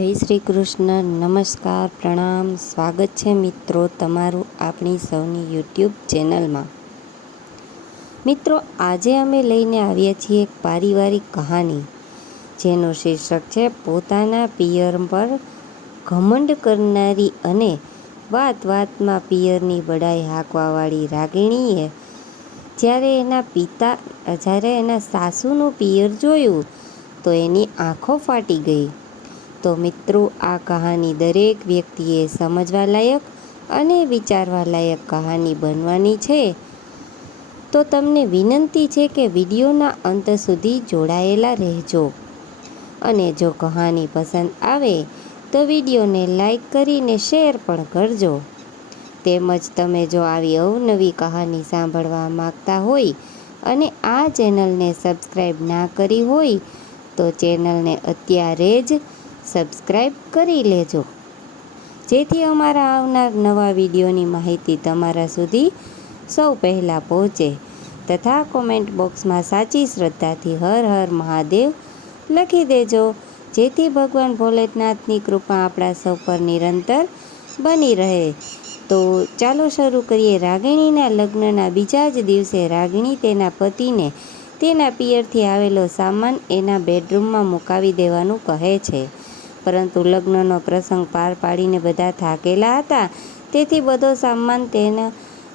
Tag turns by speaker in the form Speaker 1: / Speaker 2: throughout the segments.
Speaker 1: જય શ્રી કૃષ્ણ. નમસ્કાર, પ્રણામ. સ્વાગત છે મિત્રો તમારું આપણી સૌની યુટ્યુબ ચેનલમાં. મિત્રો, આજે અમે લઈને આવ્યા છીએ એક પારિવારિક કહાની, જેનું શીર્ષક છે, પોતાના પિયર પર ઘમંડ કરનારી અને વાત વાતમાં પિયરની બડાઈ હાંકવાવાળી રાગિણીએ જ્યારે એના પિતા, જ્યારે એના સાસુનું પિયર જોયું, તો એની આંખો ફાટી ગઈ. તો મિત્રો, આ કહાની દરેક વ્યક્તિએ સમજવા લાયક અને વિચારવા લાયક કહાની બનવાની છે. તો તમને વિનંતી છે કે વિડીયોના અંત સુધી જોડાયેલા રહેજો. અને જો કહાની પસંદ આવે, તો વિડીયોને લાઈક કરીને શેર પણ કરજો. તેમજ તમે જો આવી અવનવી કહાની સાંભળવા માગતા હોય અને આ ચેનલને સબસ્ક્રાઈબ ના કરી હોય, તો ચેનલને અત્યારે જ સબસ્ક્રાઈબ કરી લેજો. જેથી અમારા આવનાર નવા વિડીયોની માહિતી તમારા સુધી સૌ પહેલાં પહોંચે તથા કોમેન્ટ બોક્સમાં સાચી શ્રદ્ધાથી હર હર મહાદેવ લખી દેજો. જેથી ભગવાન ભોલેનાથની કૃપા આપણા સૌ પર નિરંતર બની રહે. તો ચાલો શરૂ કરીએ રાગિણીના લગ્નના બીજા જ દિવસે રાગિણી તેના પતિને તેના પિયરથી આવેલો સામાન એના બેડરૂમમાં મુકાવી દેવાનું કહે છે. પરંતુ લગ્નનો પ્રસંગ પાર પાડીને બધા થાકેલા હતા. તેથી બધો સામાન તેના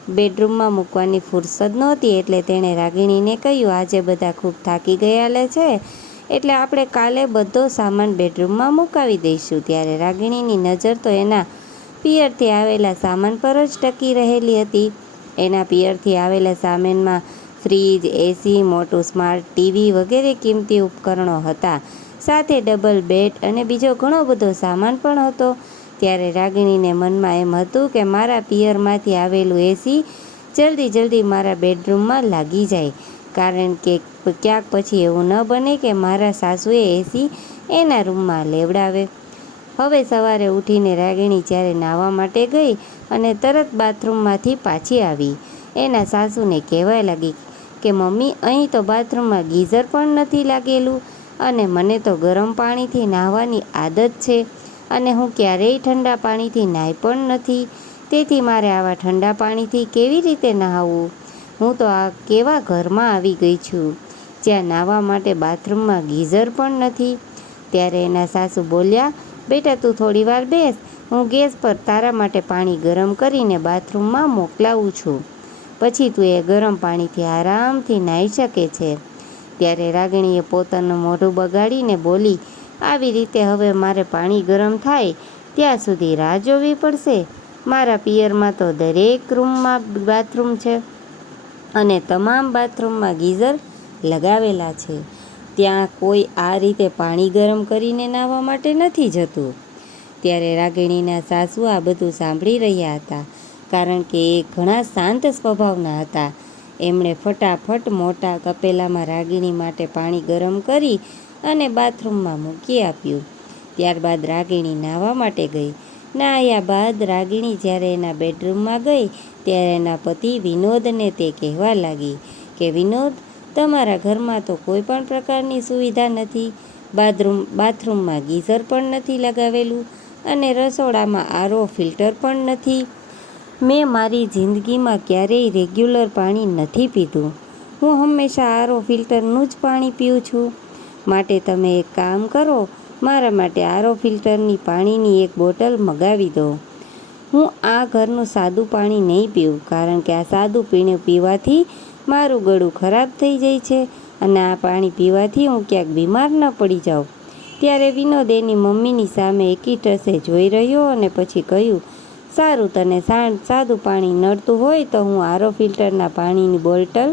Speaker 1: બેડરૂમમાં મૂકવાની ફુરસદ નહોતી, એટલે તેણે રાગિણીને કહ્યું, આજે બધા ખૂબ થાકી ગયા છે, એટલે આપણે કાલે બધો સામાન બેડરૂમમાં મુકાવી દઈશું. ત્યારે રાગિણીની નજર તો એના પિયરથી આવેલા સામાન પર જ ટકી રહેલી હતી. એના પિયરથી આવેલા સામાનમાં ફ્રીજ, એસી, મોટું સ્માર્ટ ટીવી વગેરે કિંમતી ઉપકરણો હતા. સાથે ડબલ બેડ અને બીજો ઘણો બધો સામાન પણ હતો. ત્યારે રાગિણીને મનમાં એમ હતું કે મારા પિયરમાંથી આવેલું એસી જલ્દી જલ્દી મારા બેડરૂમમાં લાગી જાય. કારણ કે ક્યાંક પછી એવું ન બને કે મારા સાસુએ એસી એના રૂમમાં લેવડાવે. હવે સવારે ઉઠીને રાગિણી જ્યારે નાહવા માટે ગઈ અને તરત બાથરૂમમાંથી પાછી આવી, એના સાસુને કહેવા લાગી કે મમ્મી, અહીં તો બાથરૂમમાં ગીઝર પણ નથી લાગેલું. અને મને તો ગરમ પાણીથી નાહવાની આદત છે અને હું ક્યારેય ઠંડા પાણીથી નાહી પણ નથી. તેથી મારે આવા ઠંડા પાણીથી કેવી રીતે નહાવું? હું તો આ કેવા ઘરમાં આવી ગઈ છું, જ્યાં નાહવા માટે બાથરૂમમાં ગીઝર પણ નથી. ત્યારે એના સાસુ બોલ્યા, બેટા, તું થોડી વાર બેસ. હું ગેસ પર તારા માટે પાણી ગરમ કરીને બાથરૂમમાં મોકલાવું છું. પછી તું એ ગરમ પાણીથી આરામથી નાહી શકે છે. ત્યારે રાગિણીએ પોતાનું મોઢું બગાડીને બોલી, આવી રીતે હવે મારે પાણી ગરમ થાય, ત્યાં સુધી રાહ જોવી પડશે. મારા પિયરમાં તો દરેક રૂમમાં બાથરૂમ છે અને તમામ બાથરૂમમાં ગીઝર લગાવેલા છે. ત્યાં કોઈ આ રીતે પાણી ગરમ કરીને નાહવા માટે નથી જતું. ત્યારે રાગિણીના સાસુ આ બધું સાંભળી રહ્યા હતા, કારણ કે એ ઘણા શાંત સ્વભાવના હતા. એમણે ફટાફટ મોટા કપેલામાં રાગિણી માટે પાણી ગરમ કરી અને બાથરૂમમાં મૂકી આપ્યું. ત્યારબાદ રાગિણી નાહવા માટે ગઈ. નાહ્યા બાદ રાગિણી જ્યારે એના બેડરૂમમાં ગઈ, ત્યારે એના પતિ વિનોદને તે કહેવા લાગી કે, વિનોદ, તમારા ઘરમાં તો કોઈ પણ પ્રકારની સુવિધા નથી. બાથરૂમ, બાથરૂમમાં ગીઝર પણ નથી લગાવેલું અને રસોડામાં આરો ફિલ્ટર પણ નથી. મેં મારી જિંદગીમાં ક્યારેય રેગ્યુલર પાણી નથી પીધું. હું હંમેશા આરો ફિલ્ટરનું જ પાણી પીઉં છું. માટે તમે એક કામ કરો, મારા માટે આરો ફિલ્ટરની પાણીની એક બોટલ મગાવી દો. હું આ ઘરનું સાદું પાણી નહીં પીવું કારણ કે આ સાદું પીણું પીવાથી મારું ગળું ખરાબ થઈ જાય છે અને આ પાણી પીવાથી હું ક્યાંક બીમાર ન પડી જાઉં. ત્યારે વિનોદ એની મમ્મીની સામે એકી ટસે જોઈ રહ્યો અને પછી કહ્યું સારું તને સાદું પાણી નડતું હોય તો હું આરો ફિલ્ટરના પાણીની બોટલ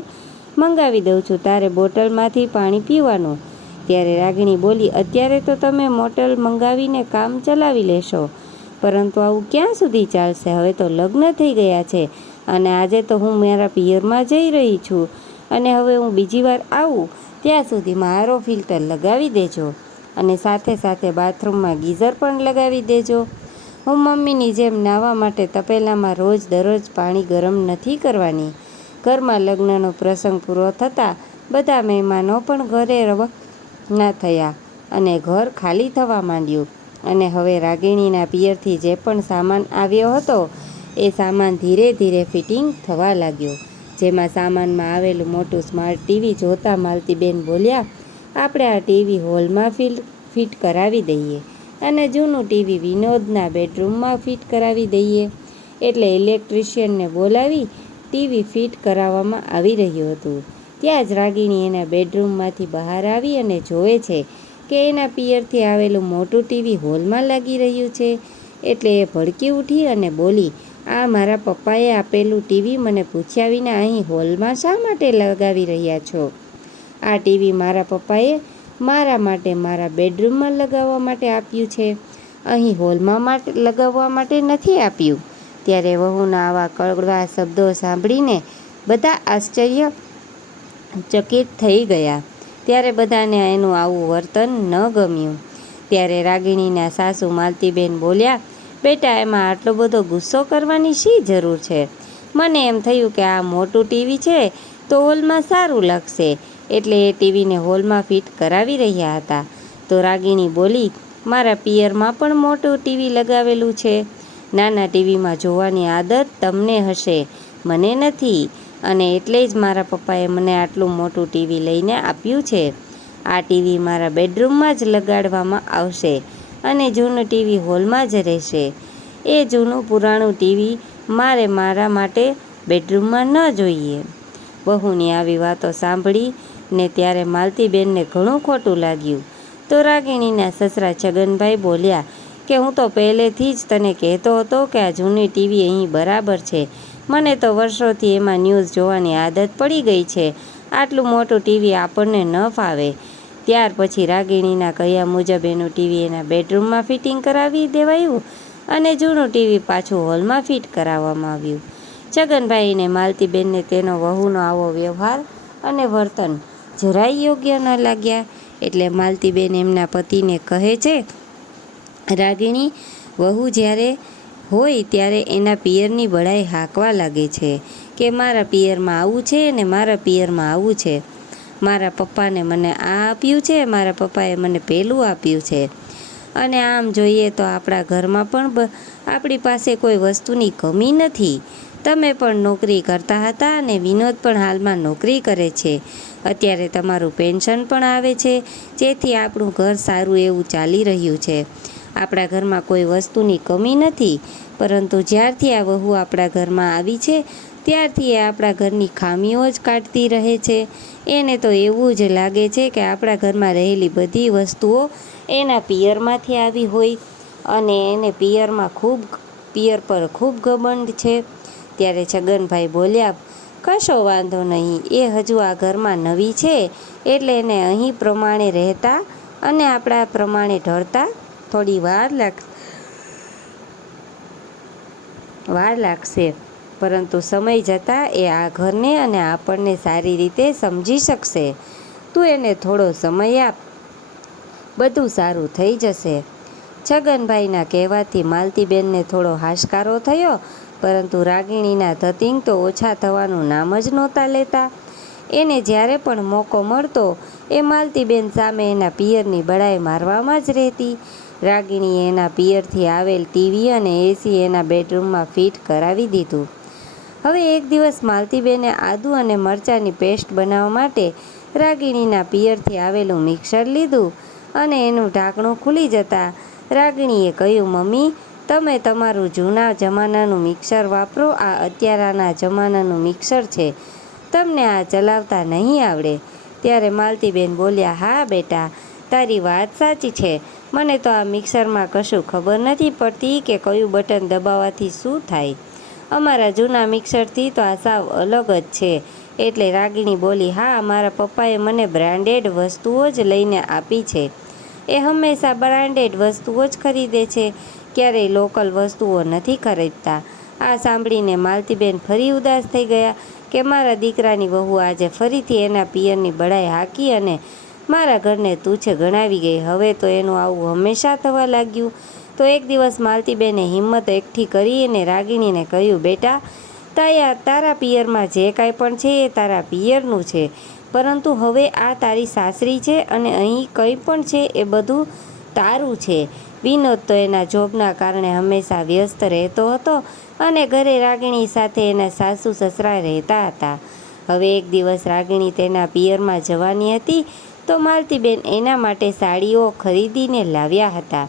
Speaker 1: મંગાવી દઉં છું. તારે બોટલમાંથી પાણી પીવાનું. ત્યારે રાગણી બોલી, અત્યારે તો તમે મોટલ મંગાવીને કામ ચલાવી લેશો. પરંતુ આવું ક્યાં સુધી ચાલશે? હવે તો લગ્ન થઈ ગયા છે અને આજે તો હું મારા પિયરમાં જઈ રહી છું. અને હવે હું બીજી વાર આવું. ત્યાં સુધીમાં આરો ફિલ્ટર લગાવી દેજો અને સાથે સાથે બાથરૂમમાં ગીઝર પણ લગાવી દેજો. હું મમ્મીની જેમ નાહવા માટે તપેલામાં રોજ દરરોજ પાણી ગરમ નથી કરવાની. ઘરમાં લગ્નનો પ્રસંગ પૂરો થતાં બધા મહેમાનો પણ ઘરે રવાના થયા અને ઘર ખાલી થવા માંડ્યું. અને હવે રાગિણીના પિયરથી જે પણ સામાન આવ્યો હતો, એ સામાન ધીરે ધીરે ફિટિંગ થવા લાગ્યો. જેમાં સામાનમાં આવેલું મોટું સ્માર્ટ ટીવી જોતા માલતીબેન બોલ્યા, આપણે આ ટીવી હોલમાં ફિલ, ફિટ કરાવી દઈએ. અને જૂનું ટીવી વિનોદના બેડરૂમમાં ફિટ કરાવી દઈએ. એટલે ઇલેક્ટ્રિશિયનને બોલાવી ટીવી ફિટ કરાવવામાં આવી રહ્યું હતું. ત્યાં જ રાગિણી એના બેડરૂમમાંથી બહાર આવી અને જોવે છે કે એના પિયરથી આવેલું મોટું ટીવી હોલમાં લાગી રહ્યું છે. એટલે એ ભડકી ઉઠી અને બોલી, આ મારા પપ્પાએ આપેલું ટીવી મને પૂછ્યા વિના અહીં હોલમાં શા માટે લગાવી રહ્યા છો? આ ટીવી મારા પપ્પાએ મારા માટે મારા બેડરૂમમાં લગાવવા માટે આપ્યું છે. અહીં હોલમાં માટે, લગાવવા માટે નથી આપ્યું. ત્યારે વહુના આવા કડવા શબ્દો સાંભળીને બધા આશ્ચર્ય ચકિત થઈ ગયા. ત્યારે બધાને એનું આવું વર્તન ન ગમ્યું. ત્યારે રાગિણીના સાસુ માલતીબેન બોલ્યા, બેટા, એમાં આટલો બધો ગુસ્સો કરવાની શી જરૂર છે? મને એમ થયું કે આ મોટું ટીવી છે તો હોલમાં સારું લાગશે. એટલે એ ટીવીને હોલમાં ફિટ કરાવી રહ્યા હતા. તો રાગીણી બોલી, મારા પિયરમાં પણ મોટું ટીવી લગાવેલું છે. નાના ટીવીમાં જોવાની આદત તમને હશે. મને નથી. અને એટલે જ મારા પપ્પાએ મને આટલું મોટું ટીવી લઈને આપ્યું છે. આ ટીવી મારા બેડરૂમમાં જ લગાડવામાં આવશે અને જૂનું ટીવી હોલમાં જ રહેશે. એ જૂનું પુરાણું ટીવી મારે મારા માટે બેડરૂમમાં ન જોઈએ. વહુની આવી વાતો સાંભળી ને ત્યારે માલતીબેનને ઘણું ખોટું લાગ્યું. તો રાગિણીના સસરા છગનભાઈ બોલ્યા કે હું તો પહેલેથી જ તને કહેતો હતો કે આ જૂની ટીવી અહીં બરાબર છે. મને તો વર્ષોથી એમાં ન્યૂઝ જોવાની આદત પડી ગઈ છે. આટલું મોટું ટીવી આપણને ન ફાવે. ત્યાર પછી રાગિણીના કહ્યા મુજબ એનું ટીવી એના બેડરૂમમાં ફિટિંગ કરાવી દેવાયું અને જૂનું ટીવી પાછું હોલમાં ફિટ કરાવવામાં આવ્યું. છગનભાઈને માલતીબેનને તેનો વહુનો આવો વ્યવહાર અને વર્તન જરાય યોગ્ય ન લાગ્યા એટલે માલતીબેન એમના પતિને કહે છે, રાગિણી, વહુ જ્યારે હોય ત્યારે એના પિયરની બળાઈ હાંકવા લાગે છે કે મારા પિયરમાં આવું છે ને મારા પિયરમાં આવું છે. મારા પપ્પાને મને આ આપ્યું છે, મારા પપ્પાએ મને પેલું આપ્યું છે. અને આમ જોઈએ તો આપણા ઘરમાં પણ આપણી પાસે કોઈ વસ્તુની કમી નથી. તમે પણ નોકરી કરતા હતા અને વિનોદ પણ હાલમાં નોકરી કરે છે. અત્યારે તમારું પેન્શન પણ આવે છે, જેથી આપણું ઘર સારું એવું ચાલી રહ્યું છે. આપણા ઘરમાં કોઈ વસ્તુની કમી નથી, પરંતુ જ્યારથી આ વહુ આપણા ઘરમાં આવી છે, ત્યારથી એ આપણા ઘરની ખામીઓ જ કાઢતી રહે છે. એને તો એવું જ લાગે છે કે આપણા ઘરમાં રહેલી બધી વસ્તુઓ એના પિયરમાંથી આવી હોય, અને એને પિયરમાં ખૂબ, પિયર પર ખૂબ ઘમંડ છે. ત્યારે છગનભાઈ બોલ્યા કશો વાંધો નહીં. એ હજુ આ ઘરમાં નવી છે, એટલે એને અહીં પ્રમાણે રહેતા અને આપણા પ્રમાણે ઢળતા થોડી વાર લાગ, વાર લાગશે. પરંતુ સમય જતાં એ આ ઘરને અને આપણને સારી રીતે સમજી શકશે. તું એને થોડો સમય આપ. બધું સારું થઈ જશે. છગનભાઈના કહેવાથી માલતીબેનને થોડો હાશકારો થયો પરંતુ રાગિણીના ધતિંગ તો ઓછા થવાનું નામ જ નહોતા લેતા. એને જ્યારે પણ મોકો મળતો, એ માલતીબેન સામે એના પિયરની બળાઈ મારવામાં જ રહેતી. રાગિણીએ એના પિયરથી આવેલ ટીવી અને એસી એના બેડરૂમમાં ફિટ કરાવી દીધું. હવે એક દિવસ માલતીબેને આદુ અને મરચાંની પેસ્ટ બનાવવા માટે રાગિણીના પિયરથી આવેલું મિક્સર લીધું અને એનું ઢાંકણું ખુલી જતાં રાગિણીએ કહ્યું, મમ્મી તમે તમારું જૂના જમાનાનું મિક્સર વાપરો. આ અત્યારના જમાનાનું મિક્સર છે. તમને આ ચલાવતા નહીં આવડે. ત્યારે માલતીબેન બોલ્યા, હા બેટા, તારી વાત સાચી છે. મને તો આ મિક્સરમાં કશું ખબર નથી પડતી કે કયું બટન દબાવવાથી શું થાય. અમારા જૂના મિક્સરથી તો આ સાવ અલગ જ છે. એટલે રાગીણી બોલી, હા, મારા પપ્પાએ મને બ્રાન્ડેડ વસ્તુઓ જ લઈને આપી છે. એ હંમેશા બ્રાન્ડેડ વસ્તુઓ જ ખરીદે છે. ક્યારેય લોકલ વસ્તુઓ નથી ખરીદતા. આ સાંભળીને માલતીબેન ફરી ઉદાસ થઈ ગયા કે મારા દીકરાની વહુ આજે ફરીથી એના પિયરની બળાઈ હાકી અને મારા ઘરને તુચ્છ ગણાવી ગઈ. હવે તો એનું આવું હંમેશા થવા લાગ્યું. તો એક દિવસ માલતીબેને હિંમત એકઠી કરી અને રાગીણીને કહ્યું, બેટા, તાયા, તારા પિયરમાં જે કાંઈ પણ છે એ તારા પિયરનું છે. પરંતુ હવે આ તારી સાસરી છે અને અહીં કંઈ પણ છે એ બધું તારું છે. વિનોદ તો એના જોબના કારણે હંમેશા વ્યસ્ત રહેતો હતો અને ઘરે રાગિણી સાથે એના સાસુ સસરા રહેતા હતા. હવે એક દિવસ રાગિણી તેના પિયરમાં જવાની હતી તો માલતીબેન એના માટે સાડીઓ ખરીદીને લાવ્યા હતા.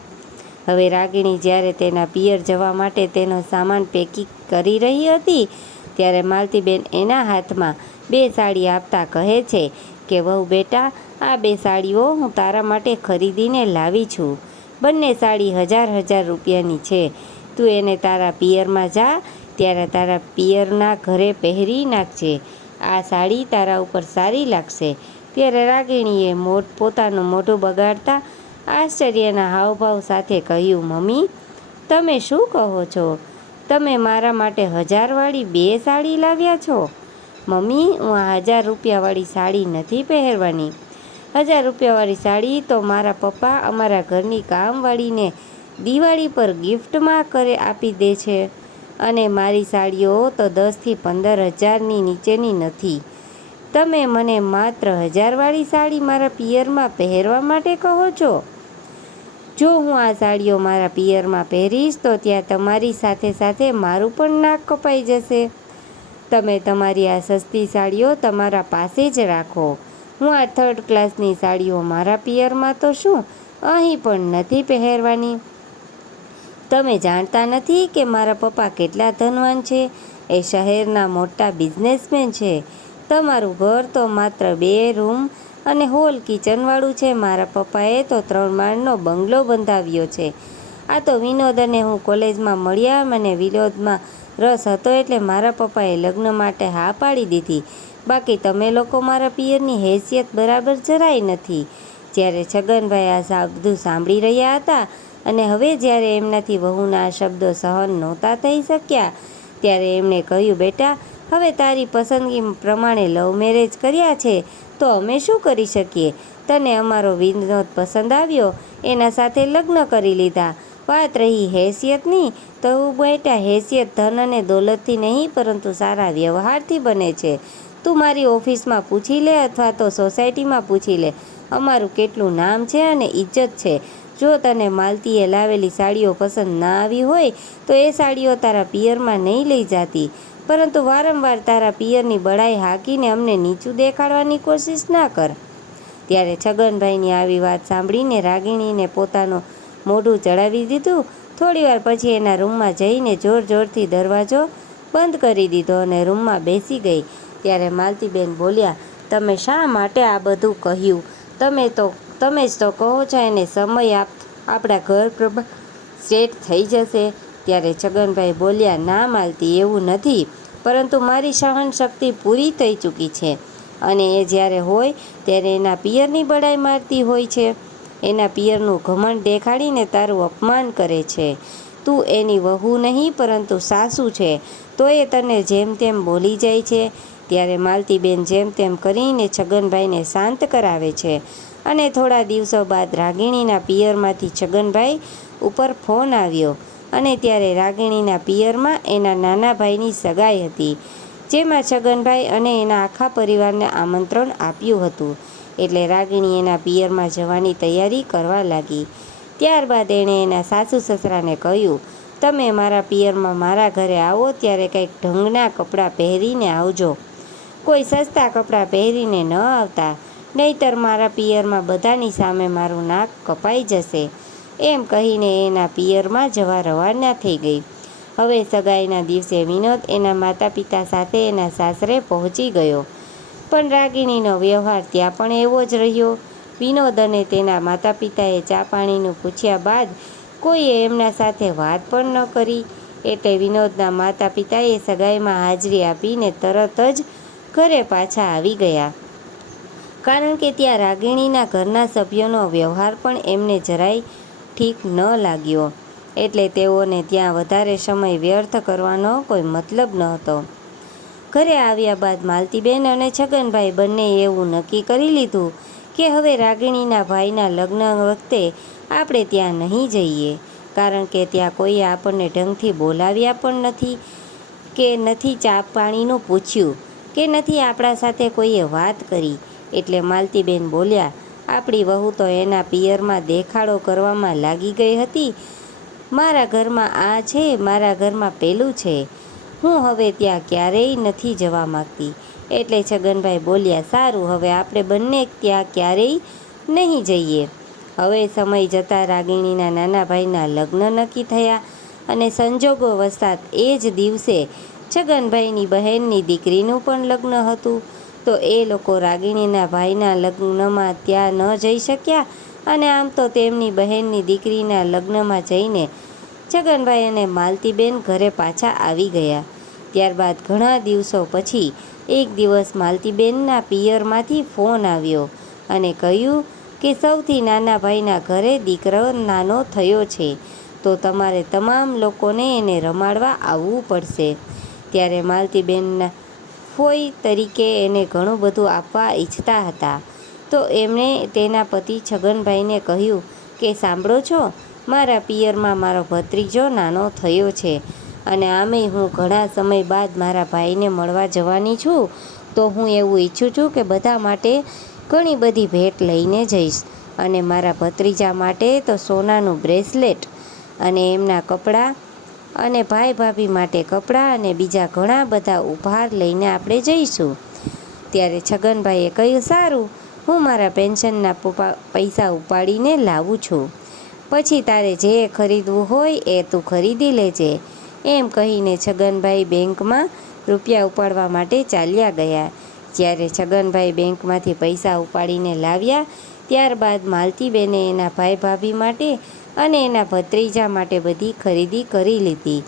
Speaker 1: હવે રાગિણી જ્યારે તેના પિયર જવા માટે તેનો સામાન પેકિંગ કરી રહી હતી, ત્યારે માલતીબેન એના હાથમાં બે સાડી આપતા કહે છે કે, વહુ બેટા, આ બે સાડીઓ હું તારા માટે ખરીદીને લાવી છું. બંને સાડી હજાર હજાર રૂપિયાની છે. તું એને તારા પિયરમાં જા, ત્યારે તારા પિયરના ઘરે પહેરી નાખજે. આ સાડી તારા ઉપર સારી લાગશે. ત્યારે રાગિણીએ મોટ, પોતાનું મોઢું બગાડતા આશ્ચર્યના હાવભાવ સાથે કહ્યું, મમ્મી, તમે શું કહો છો? તમે મારા માટે હજારવાળી બે સાડી લાવ્યા છો? મમ્મી, હું આ હજાર રૂપિયાવાળી સાડી નથી પહેરવાની. હજાર રૂપિયાવાળી સાડી તો મારા પપ્પા અમારા ઘરની કામવાળીને દિવાળી પર ગિફ્ટમાં કરે આપી દે છે. અને મારી સાડીઓ તો દસથી પંદર હજારની નીચેની નથી. તમે મને માત્ર હજારવાળી સાડી મારા પિયરમાં પહેરવા માટે કહો છો? જો હું આ સાડીઓ મારા પિયરમાં પહેરીશ તો ત્યાં તમારી સાથે સાથે મારું પણ નાક કપાઈ જશે. તમે તમારી આ સસ્તી સાડીઓ તમારા પાસે જ રાખો. હું આ થર્ડ ક્લાસની સાડીઓ મારા પિયરમાં તો શું? અહીં પણ નથી પહેરવાની. તમે જાણતા નથી કે મારા પપ્પા કેટલા ધનવાન છે? એ શહેરના મોટા બિઝનેસમેન છે. તમારું ઘર તો માત્ર બે રૂમ અને હોલ કિચનવાળું છે. મારા પપ્પાએ તો ત્રણ માળનો બંગલો બંધાવ્યો છે. આ તો વિનોદ અને હું કોલેજમાં મળ્યા મને વિનોદમાં રસ હતો એટલે મારા પપ્પાએ લગ્ન માટે હા પાડી દીધી. બાકી તમે લોકો મારા પિયરની હેસિયત બરાબર જરાય નથી. જ્યારે છગનભાઈ આ બધું સાંભળી રહ્યા હતા અને હવે જ્યારે એમનાથી વહુના આ શબ્દો સહન નહોતા થઈ શક્યા, ત્યારે એમણે કહ્યું, બેટા, હવે તારી પસંદગી પ્રમાણે લવ મેરેજ કર્યા છે, તો અમે શું કરી શકીએ? તને અમારો વિનોદ પસંદ આવ્યો, એના સાથે લગ્ન કરી લીધા. વાત રહી હેસિયતની, તો બેટા, હેસિયત ધન અને દોલતથી નહીં, પરંતુ સારા વ્યવહારથી બને છે. તું મારી ઓફિસમાં પૂછી લે અથવા તો સોસાયટીમાં પૂછી લે. અમારું કેટલું નામ છે અને ઇજ્જત છે. જો તને માલતીએ લાવેલી સાડીઓ પસંદ ના આવી હોય, તો એ સાડીઓ તારા પિયરમાં નહીં લઈ જાતી. પરંતુ વારંવાર તારા પિયરની બળાઈ હાકીને અમને નીચું દેખાડવાની કોશિશ ના કર. ત્યારે છગનભાઈની આવી વાત સાંભળીને રાગીણીને પોતાનું મોઢું ચડાવી દીધું. થોડીવાર પછી એના રૂમમાં જઈને જોર જોરથી દરવાજો બંધ કરી દીધો અને રૂમમાં બેસી ગઈ. ત્યારે માલતીબેન બોલ્યા, તમે શા માટે આ બધું કહ્યું? તમે તો, તમે જ તો કહો છો એને સમય આપ, આપણા ઘર પ્રભા સેટ થઈ જશે. ત્યારે છગનભાઈ બોલ્યા, ના માલતી, એવું નથી. પરંતુ મારી સહન શક્તિ પૂરી થઈ ચૂકી છે. અને એ જ્યારે હોય, ત્યારે એના પિયરની બડાઈ મારતી હોય છે. એના પિયરનું ઘમંડ દેખાડીને તારું અપમાન કરે છે. તું એની વહુ નહીં, પરંતુ સાસુ છે. તો એ તને જેમ તેમ બોલી જાય છે. ત્યારે માલતીબેન જેમ તેમ કરીને છગનભાઈને શાંત કરાવે છે અને થોડા દિવસો બાદ રાગિણીના પિયરમાંથી છગનભાઈ ઉપર ફોન આવ્યો અને ત્યારે રાગિણીના પિયરમાં એના નાના ભાઈની સગાઈ હતી, જેમાં છગનભાઈ અને એના આખા પરિવારને આમંત્રણ આપ્યું હતું. એટલે રાગિણી એના પિયરમાં જવાની તૈયારી કરવા લાગી. ત્યારબાદ એણે એના સાસુ સસરાને કહ્યું, તમે મારા પિયરમાં મારા ઘરે આવો, ત્યારે કંઈક ઢંગના કપડાં પહેરીને આવજો. કોઈ સસ્તા કપડાં પહેરીને ન આવતા. નહીતર મારા પિયરમાં બધાની સામે મારું નાક કપાઈ જશે. એમ કહીને એના પિયરમાં જવા રવાના થઈ ગઈ. હવે સગાઈના દિવસે વિનોદ એના માતા પિતા સાથે એના સાસરે પહોંચી ગયો. પણ રાગિણીનો વ્યવહાર ત્યાં પણ એવો જ રહ્યો. વિનોદ અને તેના માતા પિતાએ ચા પાણીનું પૂછ્યા બાદ કોઈએ એમના સાથે વાત પણ ન કરી. એટલે વિનોદના માતા પિતાએ સગાઈમાં હાજરી આપીને તરત જ ઘરે પાછા આવી ગયા. કારણ કે ત્યાં રાગિણીના ઘરના સભ્યોનો વ્યવહાર પણ એમને જરાય ઠીક ન લાગ્યો. એટલે તેઓને ત્યાં વધારે સમય વ્યર્થ કરવાનો કોઈ મતલબ ન હતો ઘરે આવ્યા બાદ માલતીબેન અને છગનભાઈ બંને એવું નક્કી કરી લીધું કે હવે રાગિણીના ભાઈના લગ્ન વખતે આપણે ત્યાં નહીં જઈએ. કારણ કે ત્યાં કોઈએ આપણને ઢંગથી બોલાવ્યા પણ નથી કે નથી ચા પાણીનું પૂછ્યું. કે નથી આપણા સાથે કોઈએ વાત કરી? એટલે માલતીબેન બોલ્યા, આપણી વહુ તો એના પિયરમાં દેખાડો કરવામાં લાગી ગઈ હતી. મારા ઘરમાં આ છે, મારા ઘરમાં પેલું છે. હું હવે ત્યાં ક્યારેય નથી જવા માગતી. એટલે છગનભાઈ બોલ્યા, સારું, હવે આપણે બંને ત્યાં ક્યારેય નહીં જઈએ. હવે સમય જતાં રાગિણીના નાના ભાઈના લગ્ન નક્કી થયા અને સંજોગો વસાત એ જ દિવસે છગનભાઈની બહેનની દીકરીનું પણ લગ્ન હતું. તો એ લોકો રાગિણીના ભાઈના લગ્નમાં ત્યાં ન જઈ શક્યા અને આમ તો તેમની બહેનની દીકરીના લગ્નમાં જઈને છગનભાઈ અને માલતીબેન ઘરે પાછા આવી ગયા. ત્યારબાદ ઘણા દિવસો પછી એક દિવસ માલતીબેનના પિયરમાંથી ફોન આવ્યો અને કહ્યું કે સૌથી નાના ભાઈના ઘરે દીકરો નાનો થયો છે, તો તમારે તમામ લોકોને એને રમાડવા આવવું પડશે. ત્યારે માલતીબેનના ફોઈ તરીકે એને ઘણું બધું આપવા ઈચ્છતા હતા. તો એમણે તેના પતિ છગનભાઈને કહ્યું કે, સાંભળો છો, મારા પિયરમાં મારો ભત્રીજો નાનો થયો છે અને આમે હું ઘણા સમય બાદ મારા ભાઈને મળવા જવાની છું, તો હું એવું ઈચ્છું છું કે બધા માટે ઘણી બધી ભેટ લઈને જઈશ અને મારા ભત્રીજા માટે તો સોનાનું બ્રેસલેટ અને એમના કપડાં અને ભાઈ ભાભી માટે કપડાં અને બીજા ઘણા બધા ઉપહાર લઈને આપણે જઈશું. ત્યારે છગનભાઈએ કહ્યું, સારું, હું મારા પેન્શનના પૈસા ઉપાડીને લાવું છું. પછી તારે જે ખરીદવું હોય એ તું ખરીદી લેજે. એમ કહીને છગનભાઈ બેંકમાં રૂપિયા ઉપાડવા માટે ચાલ્યા ગયા. જ્યારે છગનભાઈ બેંકમાંથી પૈસા ઉપાડીને લાવ્યા, ત્યારબાદ માલતીબેને એના ભાઈ ભાભી માટે અને એના ભત્રીજા માટે બધી ખરીદી કરી લીધી.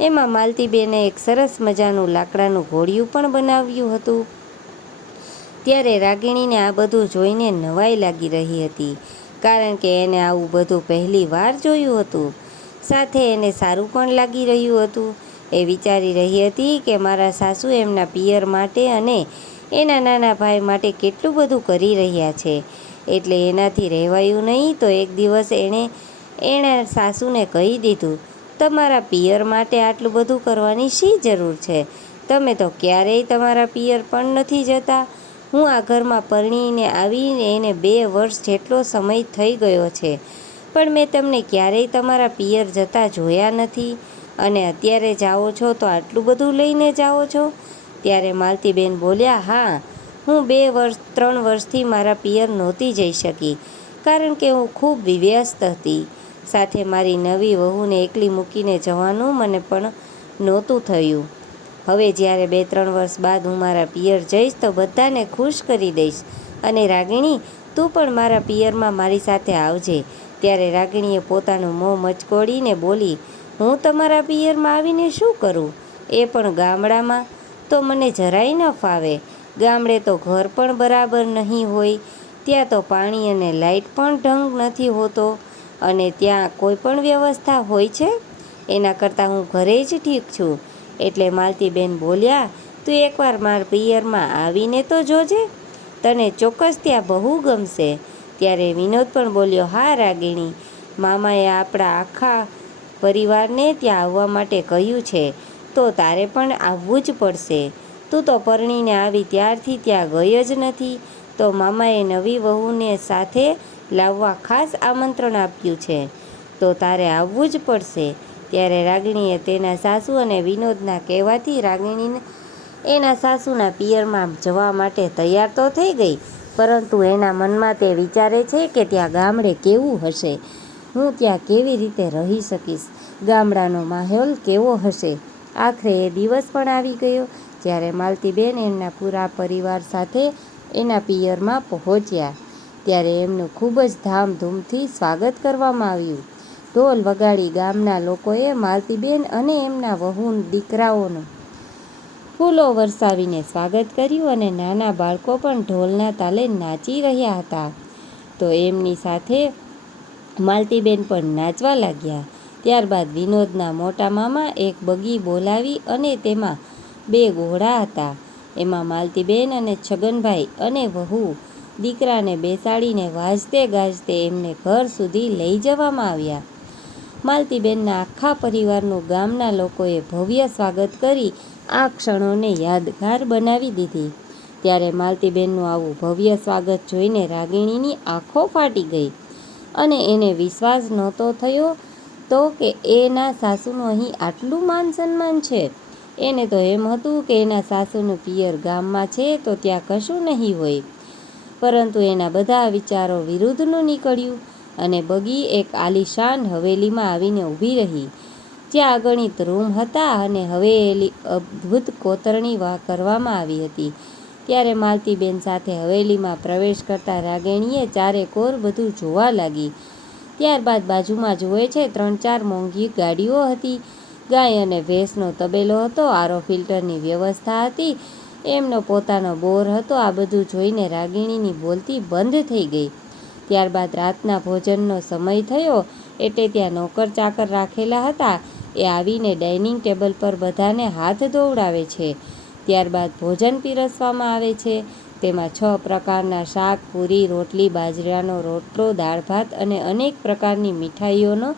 Speaker 1: એમાં માલતીબેને એક સરસ મજાનું લાકડાનું ઘોડિયું પણ બનાવ્યું હતું. ત્યારે રાગિણીને આ બધું જોઈને નવાઈ લાગી રહી હતી, કારણ કે એને આવું બધું પહેલી વાર જોયું હતું. સાથે એને સારું પણ લાગી રહ્યું હતું. એ વિચારી રહી હતી કે મારા સાસુ એમના પિયર માટે અને એના નાના ભાઈ માટે કેટલું બધું કરી રહ્યા છે. એટલે એનાથી રહેવાયું નહીં તો એક દિવસ એણે એણે સાસુને કહી દીધું, તમારા પિયર માટે આટલું બધું કરવાની શી જરૂર છે? તમે તો ક્યારેય તમારા પિયર પણ નથી જતા. હું આ ઘરમાં પરણીને આવીને એને બે વર્ષ જેટલો સમય થઈ ગયો છે. પણ મેં તમને ક્યારેય તમારા પિયર જતા જોયા નથી. અને અત્યારે જાઓ છો તો આટલું બધું લઈને જાઓ છો? ત્યારે માલતીબેન બોલ્યા, હા, હું બે વર્ષ, ત્રણ વર્ષથી મારા પિયર નહોતી જઈ શકી, કારણ કે હું ખૂબ વ્યસ્ત હતી. સાથે મારી નવી વહુને એકલી મૂકીને જવાનું મને પણ નહોતું થયું. હવે જ્યારે બે ત્રણ વર્ષ બાદ હું મારા પિયર જઈશ તો બધાને ખુશ કરી દઈશ. અને રાગિણી, તું પણ મારા પિયરમાં મારી સાથે આવજે. ત્યારે રાગિણીએ પોતાનું મોં મચકોડીને બોલી, હું તમારા પિયરમાં આવીને શું કરું? એ પણ ગામડામાં તો મને જરાય ન ફાવે. ગામડે તો ઘર પણ બરાબર નહીં હોય. ત્યાં તો પાણી અને લાઇટ પણ ઢંગ નથી હોતો. અને ત્યાં કોઈ પણ વ્યવસ્થા હોય છે? એના કરતાં હું ઘરે જ ઠીક છું. એટલે માલતીબેન બોલ્યા, તું એકવાર મારા પિયરમાં આવીને તો જોજે. તને ચોક્કસ ત્યાં બહુ ગમશે. ત્યારે વિનોદ પણ બોલ્યો, હા, રાગીણી. મામાએ આપણા આખા પરિવારને ત્યાં આવવા માટે કહ્યું છે. તો તારે પણ આવવું જ પડશે. તું તો પરણીને આવી ત્યારથી ત્યાં ગઈ જ નથી. તો મામાએ નવી વહુને સાથે લાવવા ખાસ આમંત્રણ આપ્યું છે. તો તારે આવવું જ પડશે. ત્યારે રાગિણીએ તેના સાસુ અને વિનોદના કહેવાથી રાગિણીને એના સાસુના પિયરમાં જવા માટે તૈયાર તો થઈ ગઈ, પરંતુ એના મનમાં તે વિચારે છે કે ત્યાં ગામડે કેવું હશે. હું ત્યાં કેવી રીતે રહી શકીશ? ગામડાનો માહોલ કેવો હશે? આખરે એ દિવસ પણ આવી ગયો, જ્યારે માલતીબેન એમના પૂરા પરિવાર સાથે એના પિયરમાં પહોંચ્યા. ત્યારે એમનું ખૂબ જ ધામધૂમથી સ્વાગત કરવામાં આવ્યું. ઢોલ વગાડી ગામના લોકોએ માલતીબેન અને એમના વહુ દીકરાઓનું ફૂલો વરસાવીને સ્વાગત કર્યું અને નાના બાળકો પણ ઢોલના તાલે નાચી રહ્યા હતા. તો એમની સાથે માલતીબેન પણ નાચવા લાગ્યા. ત્યારબાદ વિનોદના મોટા મામા એક બગી બોલાવી અને તેમાં બે ઘોડા હતા. એમાં માલતીબેન અને છગનભાઈ અને વહુ દીકરાને બેસાડીને વાજતે ગાજતે એમને ઘર સુધી લઈ જવામાં આવ્યા. માલતીબેનના આખા પરિવારનું ગામના લોકોએ ભવ્ય સ્વાગત કરી આ ક્ષણોને યાદગાર બનાવી દીધી. ત્યારે માલતીબેનનું આવું ભવ્ય સ્વાગત જોઈને રાગિણીની આંખો ફાટી ગઈ અને એને વિશ્વાસ નહોતો થયો તો કે એના સાસુનું અહીં આટલું માન સન્માન છે. એને તો એમ હતું કે એના સાસુનું પિયર ગામમાં છે તો ત્યાં કશું નહીં હોય. પરંતુ એના બધા વિચારો વિરુદ્ધનું નીકળ્યું અને બગી એક આલિશાન હવેલીમાં આવીને ઊભી રહી. જ્યાં અગણિત રૂમ હતા અને હવેલી અદ્ભુત કોતરણી વાહ કરવામાં આવી હતી. ત્યારે માલતીબેન સાથે હવેલીમાં પ્રવેશ કરતા રાગેણીએ ચારે કોર બધું જોવા લાગી. ત્યારબાદ બાજુમાં જુએ છે ત્રણ ચાર મોંઘી ગાડીઓ હતી. ગાય અને ભેંસનો તબેલો હતો. આરો ફિલ્ટરની વ્યવસ્થા હતી. એમનો પોતાનો બોર હતો, આ બધું જોઈને રાગિણીની બોલતી બંધ થઈ ગઈ. ત્યારબાદ રાતના ભોજનનો સમય થયો, એટલે ત્યાં નોકર ચાકર રાખેલા હતા. એ આવીને ડાઇનિંગ ટેબલ પર બધાને હાથ ધોવડાવે છે. ત્યારબાદ ભોજન પીરસવામાં આવે છે. તેમાં છ પ્રકારના શાક, પૂરી, રોટલી, બાજરાનો રોટલો, દાળ ભાત અને અનેક પ્રકારની મીઠાઈઓનો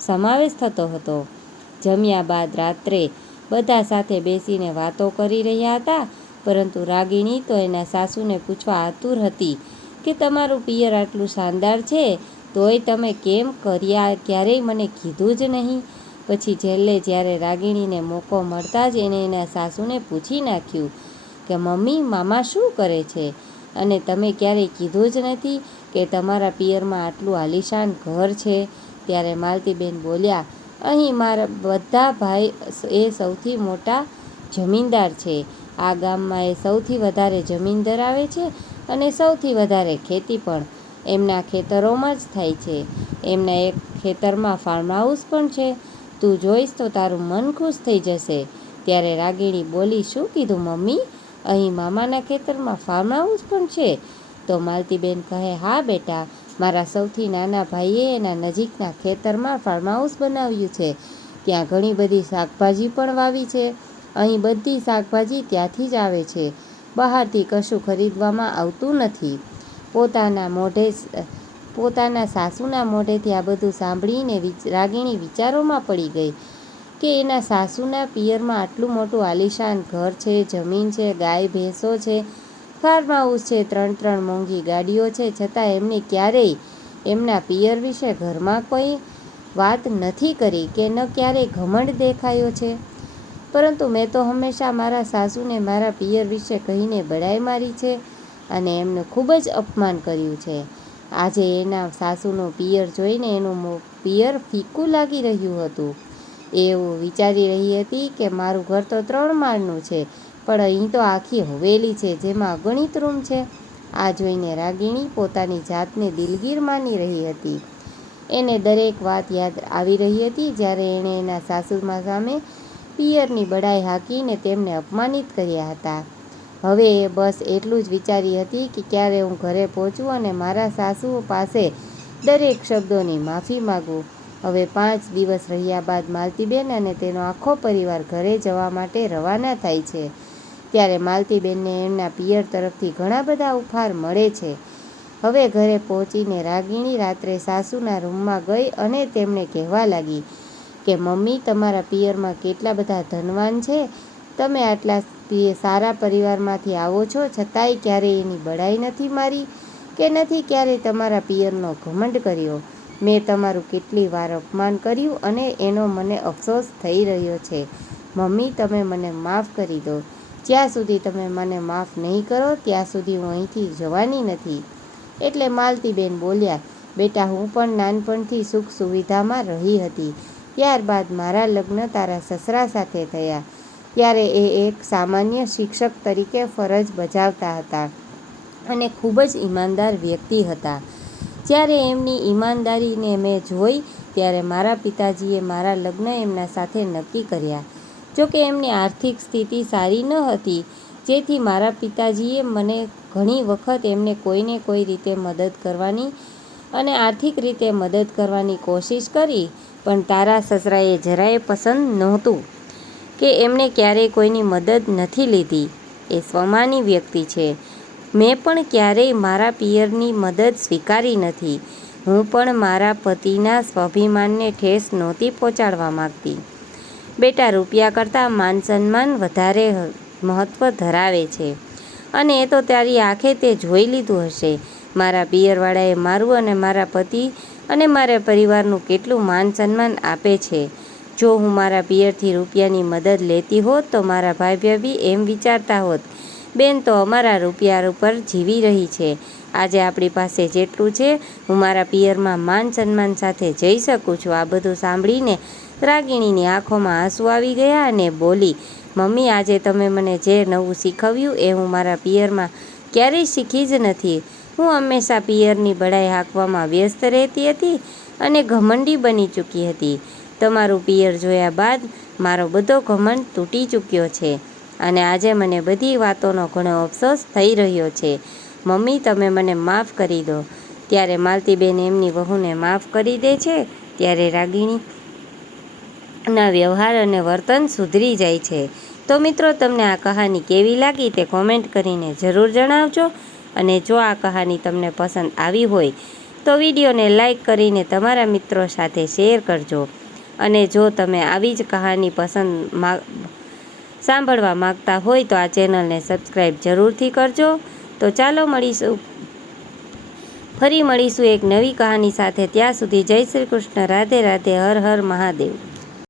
Speaker 1: સમાવેશ થતો હતો. જમ્યા બાદ રાત્રે બધા સાથે બેસીને વાતો કરી રહ્યા હતા, પરંતુ રાગિણી તો એના સાસુને પૂછવા આતુર હતી કે તમારું પિયર આટલું શાનદાર છે, તોય તમે કેમ કર્યા ક્યારેય મને કીધું જ નહીં. પછી છેલ્લે જ્યારે રાગિણીને મોકો મળતા જ એણે એના સાસુને પૂછી નાખ્યું કે, મમ્મી, મામા શું કરે છે? અને તમે ક્યારેય કીધું જ નથી કે તમારા પિયરમાં આટલું આલિશાન ઘર છે? ત્યારે માલતીબેન બોલ્યા અહીં મારા બધા ભાઈ એ સૌથી મોટા જમીનદાર છે. આ ગામમાં એ સૌથી વધારે જમીન ધરાવે છે અને સૌથી વધારે ખેતી પણ. એમના ખેતરોમાં જ થાય છે. એમના એક ખેતરમાં ફાર્મ હાઉસ પણ છે. તું જોઈશ તો તારું મન ખુશ થઈ જશે. ત્યારે રાગિણી બોલી, શું કીધું મમ્મી? અહીં મામાના ખેતરમાં ફાર્મ હાઉસ પણ છે? તો માલતીબેન કહે, હા બેટા મારા સૌથી નાના ભાઈએ એના નજીકના ખેતરમાં ફાર્મ હાઉસ બનાવ્યું છે. ત્યાં ઘણી બધી શાકભાજી પણ વાવી છે. અહીં બધી શાકભાજી ત્યાંથી જ આવે છે. બહારથી કશું ખરીદવામાં આવતું નથી. પોતાના મોઢે પોતાના સાસુના મોઢેથી આ બધું સાંભળીને રાગીણી વિચારોમાં પડી ગઈ કે એના સાસુના પિયરમાં આટલું મોટું આલિશાન ઘર છે, જમીન છે, ગાય, ભેંસો છે ફાર્મ હાઉસ છે, ત્રણ ત્રણ મોંઘી ગાડીઓ છે, છતાં એમને ક્યારેય એમના પિયર વિશે ઘરમાં કોઈ વાત નથી કરી કે ન ક્યારેય ઘમંડ દેખાયો છે. પરંતુ મેં તો હંમેશા મારા સાસુને મારા પિયર વિશે કહીને બડાઈ મારી છે અને એમનું ખૂબ જ અપમાન કર્યું છે. આજે એના સાસુનો પિયર જોઈને એનું પિયર ફીકું લાગી રહ્યું હતું. એવું વિચારી રહી હતી કે મારું ઘર તો ત્રણ માળનું છે પણ અહીં તો આખી હવેલી છે, જેમાં અગણિત રૂમ છે. આ જોઈને રાગીણી પોતાની જાતને દિલગીર માની રહી હતી. એને દરેક વાત યાદ આવી રહી હતી, જ્યારે એણે એના સાસુમા સામે પિયરની બડાઈ હાકીને તેમને અપમાનિત કર્યા હતા. હવે એ બસ એટલું જ વિચારી હતી કે ક્યારે હું ઘરે પહોંચું અને મારા સાસુ પાસે દરેક શબ્દોની માફી માગું. હવે પાંચ દિવસ રહ્યા બાદ માલતીબેન અને તેનો આખો પરિવાર ઘરે જવા માટે રવાના થાય છે. ત્યારે માલતીબેનને એમના પિયર તરફથી ઘણા બધા ઉપહાર મળે છે. હવે ઘરે પહોંચીને રાગિણી રાત્રે સાસુના રૂમમાં ગઈ અને તેમણે કહેવા લાગી કે, મમ્મી, તમારા પિયરમાં કેટલા બધા ધનવાન છે? તમે આટલા સારા પરિવારમાંથી આવો છો, છતાંય ક્યારેય એની બડાઈ નથી મારી કે નથી ક્યારેય તમારા પિયરનો ઘમંડ કર્યો? મેં તમારું કેટલી વાર અપમાન કર્યું અને એનો મને અફસોસ થઈ રહ્યો છે. મમ્મી, તમે મને માફ કરી દો. જ્યાં સુધી તમે મને માફ નહીં કરો, ત્યાં સુધી હું અહીંથી જવાની નથી. એટલે માલતીબેન બોલ્યા, બેટા, હું પણ નાનપણથી સુખ સુવિધામાં રહી હતી. ત્યારબાદ મારા લગ્ન તારા સસરા સાથે થયા, ત્યારે એ એક સામાન્ય શિક્ષક તરીકે ફરજ બજાવતા હતા અને ખૂબ જ ઈમાનદાર વ્યક્તિ હતા. જ્યારે એમની ઈમાનદારીને મેં જોઈ, ત્યારે મારા પિતાજીએ મારા લગ્ન એમના સાથે નક્કી કર્યા. જોકે એમની આર્થિક સ્થિતિ સારી ન હતી, જેથી મારા પિતાજીએ મને ઘણી વખત એમને કોઈને કોઈ રીતે મદદ કરવાની અને આર્થિક રીતે મદદ કરવાની કોશિશ કરી, પણ તારા સસરાએ જરાય પસંદ નહોતું કે એમણે ક્યારેય કોઈની મદદ નથી લીધી. એ સ્વમાની વ્યક્તિ છે. મેં પણ ક્યારેય મારા પિયરની મદદ સ્વીકારી નથી. હું પણ મારા પતિના સ્વાભિમાનને ઠેસ નહોતી પહોંચાડવા માગતી. બેટા રૂપિયા કરતાં માન સન્માન વધારે મહત્ત્વ ધરાવે છે. અને એ તો તારી આંખે તે જોઈ લીધું હશે. મારા પિયરવાળાએ મારું અને મારા પતિ અને મારા પરિવારનું કેટલું માન સન્માન આપે છે. જો હું મારા પિયરથી રૂપિયાની મદદ લેતી હોત તો મારા ભાઈ ભાભી એમ વિચારતા હોત. બેન, તો અમારા રૂપિયા ઉપર જીવી રહી છે. આજે આપણી પાસે જેટલું છે, હું મારા પિયરમાં માન સન્માન સાથે જઈ શકું છું. આ બધું સાંભળીને રાગિણીની આંખોમાં આંસુ આવી ગયા અને બોલી, મમ્મી, આજે તમે મને જે નવું શીખવ્યું એ હું મારા પિયરમાં ક્યારેય શીખી જ નથી. હું હંમેશા પિયરની બડાઈ હાંકવામાં વ્યસ્ત રહેતી હતી અને ઘમંડી બની ચૂકી હતી. તમારું પિયર જોયા બાદ મારો બધો ઘમંડ તૂટી ચૂક્યો છે અને આજે મને બધી વાતોનો ઘણો અફસોસ થઈ રહ્યો છે. મમ્મી, તમે મને માફ કરી દો. ત્યારે માલતીબેન એમની વહુને માફ કરી દે છે, ત્યારે રાગિણી ના વ્યવહાર અને વર્તન સુધરી જાય છે. તો મિત્રો, તમને આ કહાની કેવી લાગી તે કોમેન્ટ કરીને જરૂર જણાવજો અને જો આ કહાની તમને પસંદ આવી હોય, તો વિડીયોને લાઈક કરીને તમારા મિત્રો સાથે શેર કરજો. અને જો તમે આવી જ કહાની પસંદ સાંભળવા માગતા હોય તો આ ચેનલને સબસ્ક્રાઈબ જરૂરથી કરજો. તો ચાલો મળીશું. ફરી મળીશું એક નવી કહાની સાથે. ત્યાં સુધી જય શ્રી કૃષ્ણ. રાધે રાધે. હર હર મહાદેવ.